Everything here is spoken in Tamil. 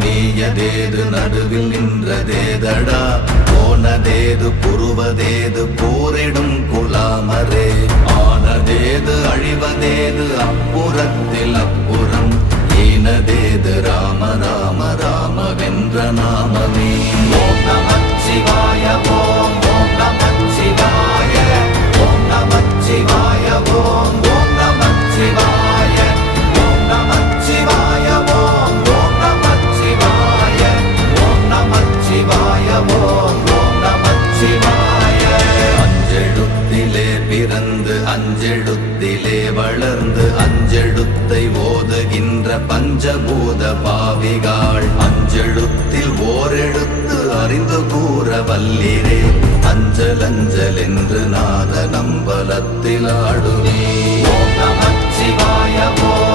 நீயதேது நடுவில் நின்றதேதடா போனதேது புருவதேது போரிடும் குலாமரே ஆனதேது அழிவதேது அப்புறத்தில் அப்புறம் ஈனதேது ராம ராம ராமவென்ற நாமமே ஓம் நமச்சிவாய ஓம் ஓம் நமச்சிவாய ஓம் நமச்சிவாய ஓம் ஓம் நமச்சிவாய ஓம் நமச்சிவாய ஓம் ஓம் நமச்சிவாய ஓம் நமச்சிவாய ஓம் ஓம் நமச்சிவாய அஞ்செழுத்திலே பிறந்து அஞ்செழுத்திலே வளர்ந்து அஞ்செழுத்தை ஓதுகின்ற பஞ்சபூத பாவிகாள் அஞ்செழுத்தில் ஓரெழுத்து அறிந்து கூற வல்லிரே அஞ்சல் அஞ்சல் என்று நாத நம்பலத்தில் ஆடுவே ஓம் நமச்சிவாய ஓம்